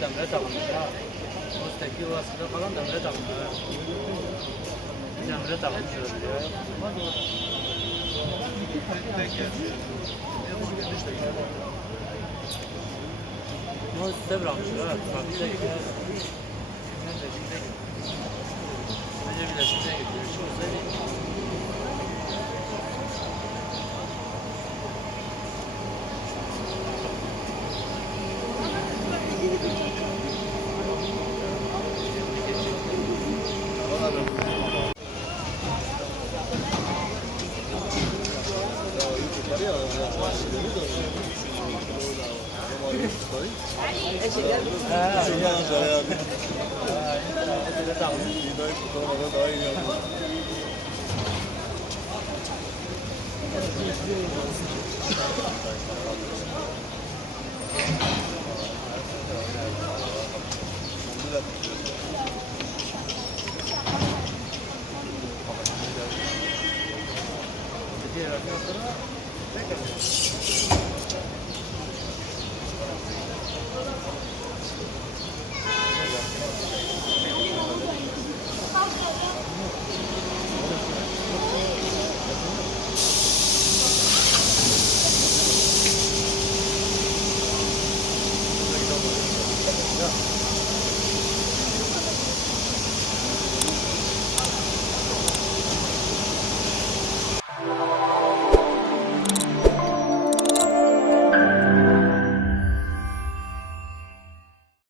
demire takılmış ha. Üstteki o askıda falan demire takılmış ha. Demire takılmış öyle ya. Ama üstte bırakmışlar ha. Fabrikte gidiyor. Bence bileşikte gidiyor. Şu olsaydı.